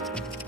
Thank you.